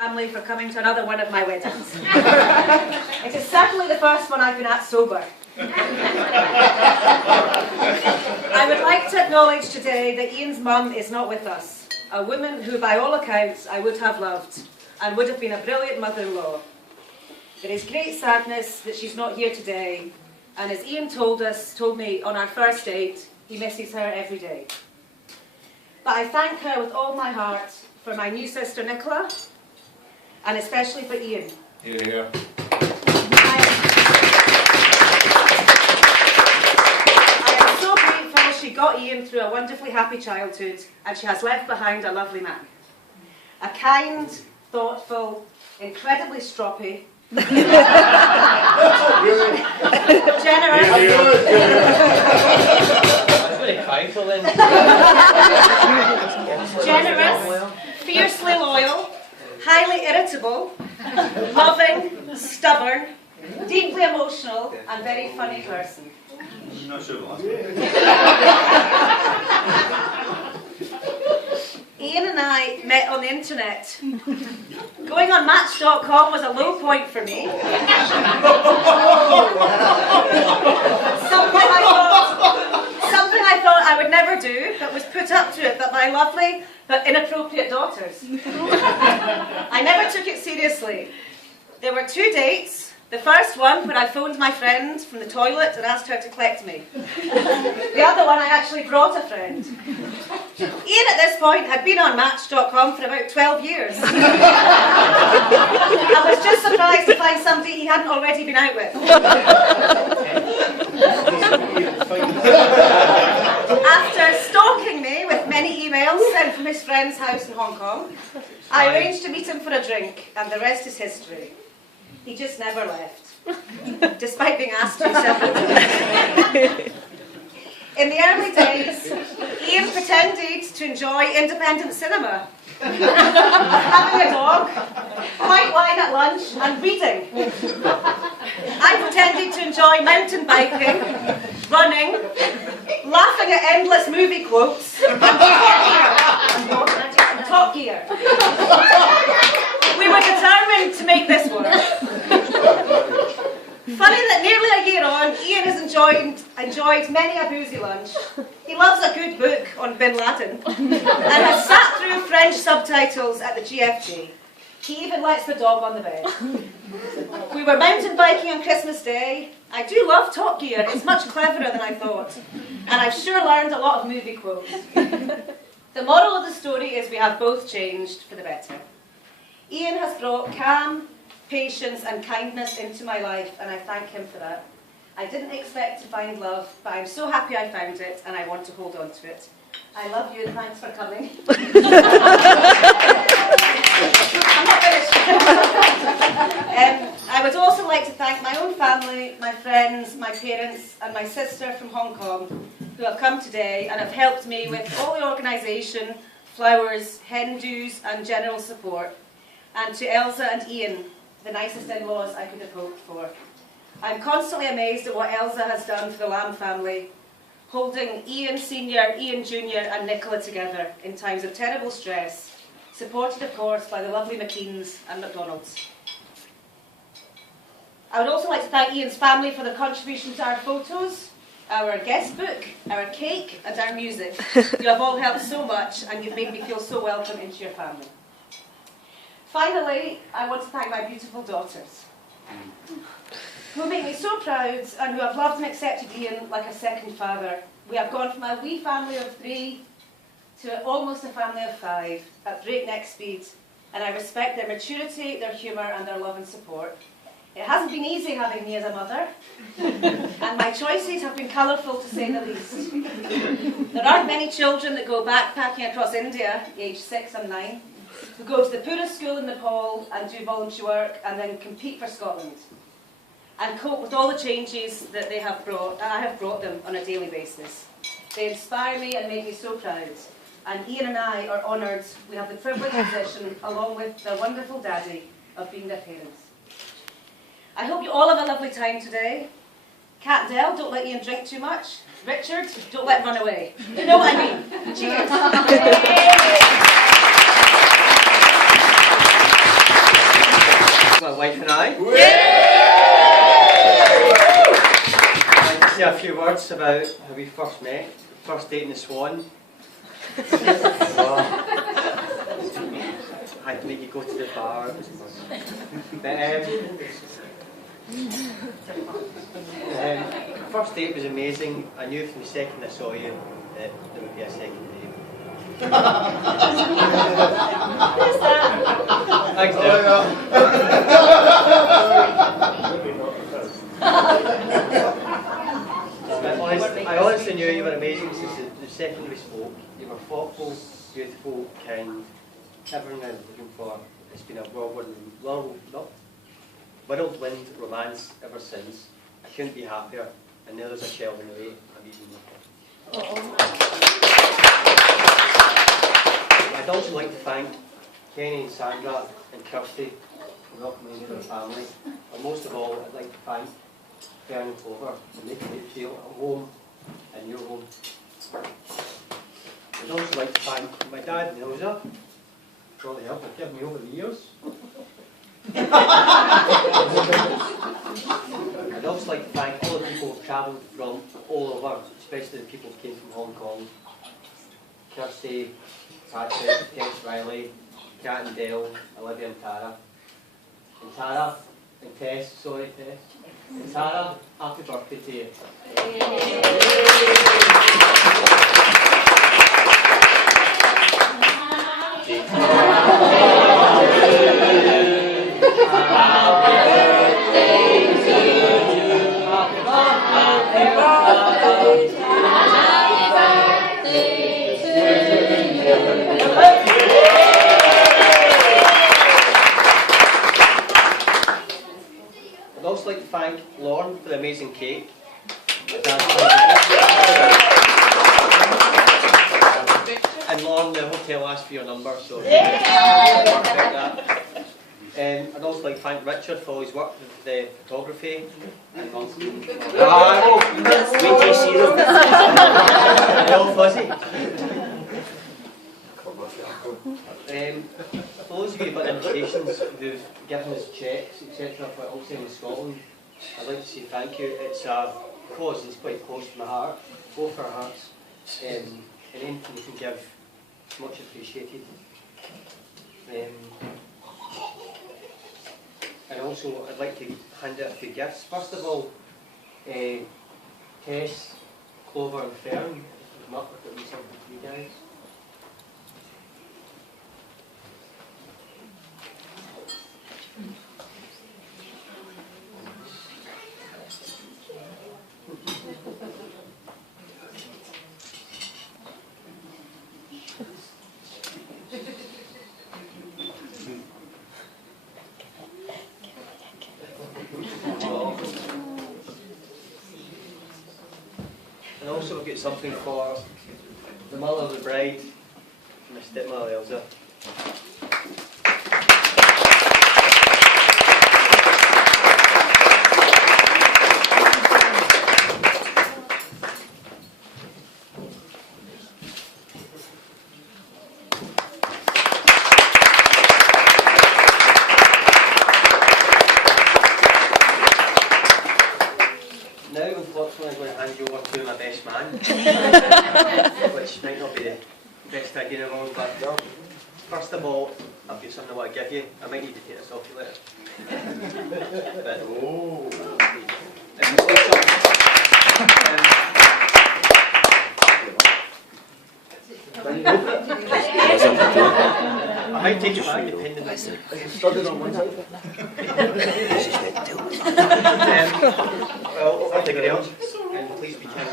Family for coming to another one of my weddings. It is certainly the first one I've been at sober. I would like to acknowledge today that Ian's mum is not with us, a woman who by all accounts I would have loved and would have been a brilliant mother-in-law. There is great sadness that she's not here today, and as Ian told me on our first date, he misses her every day. But I thank her with all my heart for my new sister Nicola, and especially for Ian. Here, here. I am so grateful she got Ian through a wonderfully happy childhood, and she has left behind a lovely man. A kind, thoughtful, incredibly stroppy, generous, fiercely loyal, highly irritable, loving, stubborn, deeply emotional, and very funny person. I'm not sure about Ian and I met on the internet. Going on Match.com was a low point for me. Something I thought I would never do, but was put up to it by my lovely but inappropriate daughters. I never took it seriously. There were 2 dates. The first one where I phoned my friend from the toilet and asked her to collect me. The other one I actually brought a friend. Ian at this point had been on Match.com for about 12 years. I was just surprised to find somebody he hadn't already been out with. After stalking me with many emails sent from his friend's house in Hong Kong, I arranged to meet him for a drink, and the rest is history. He just never left, despite being asked to several times. In the early days, Ian pretended to enjoy independent cinema, having a dog, white wine at lunch, and reading. I pretended to enjoy mountain biking, running, laughing at endless movie quotes, and Top Gear. We were determined to make this work. Funny that nearly a year on, Ian has enjoyed many a boozy lunch. He loves a good book on Bin Laden and has sat through French subtitles at the GFG. He even lets the dog on the bed. We were mountain biking on Christmas Day. I do love Top Gear. It's much cleverer than I thought. And I've sure learned a lot of movie quotes. The moral of the story is we have both changed for the better. Ian has brought calm, patience and kindness into my life, and I thank him for that. I didn't expect to find love, but I'm so happy I found it, and I want to hold on to it. I love you, and thanks for coming. I'm not finished. I would also like to thank my own family, my friends, my parents, and my sister from Hong Kong, who have come today and have helped me with all the organisation, flowers, hen do's, and general support. And to Elsa and Ian, the nicest in-laws I could have hoped for. I'm constantly amazed at what Elsa has done for the Lamb family, holding Ian Senior, Ian Junior and Nicola together in times of terrible stress, supported of course by the lovely McKeans and McDonald's. I would also like to thank Ian's family for their contribution to our photos, our guest book, our cake and our music. You have all helped so much and you've made me feel so welcome into your family. Finally, I want to thank my beautiful daughters, who make me so proud and who have loved and accepted Ian like a second father. We have gone from a wee family of 3 to almost a family of 5 at breakneck speed, and I respect their maturity, their humour and their love and support. It hasn't been easy having me as a mother, and my choices have been colourful to say the least. There aren't many children that go backpacking across India, aged 6 and 9, who go to the poorest school in Nepal and do voluntary work and then compete for Scotland and cope with all the changes that they have brought, and I have brought them on a daily basis. They inspire me and make me so proud. And Ian and I are honoured we have the privileged position, along with their wonderful daddy, of being their parents. I hope you all have a lovely time today. Cat and Del, don't let Ian drink too much. Richard, don't let him run away. You know what I mean. Cheers. wife and I. I'd like to say a few words about how we first met. First date in the Swan. I had to make you go to the bar. But, first date was amazing. I knew from the second I saw you that there would be a second date. Thanks, Dale. I honestly knew you were amazing since the second we spoke. You were thoughtful, beautiful, kind, everything I was looking for. It's been a whirlwind romance ever since. I couldn't be happier, and now there's a shelf in the way. I'm even looking. I'd also like to thank Kenny and Sandra and Kirsty for welcoming me to their family. And most of all, I'd like to thank Fern and Clover for making me feel at home in your home. I'd also like to thank my dad, Nelza, for all the help they've given me over the years. I'd also like to thank all the people who've travelled from all over, especially the people who came from Hong Kong. Kirsty, Patrick, Tess Riley, Kat and Dale, Olivia and Tara. And Tara and Tess, sorry Tess. And Tara, happy birthday to you. I'd also like to thank Lauren for the amazing cake. And Lauren, the hotel asked for your number, so that. I'd also like to thank Richard for all his work with the photography. And all fuzzy. For those of you who've got invitations, who've given us checks, etc., for Ulster in Scotland, I'd like to say thank you. It's a cause that's quite close to my heart, both our hearts, and anything you can give is much appreciated. And also, I'd like to hand out a few gifts. First of all, Tess, Clover and Fern have come up with something for you guys. And also we'll get something for the mother of the bride, my stepmother Elsa. Now, unfortunately, I'm going to hand you over to my best man, which might not be the best idea in the world, but first of all, I've got something I want to give you. I might need to take this off you later. But, I might take it back depending on studied on one side. Well, over to Grail, and please be kind.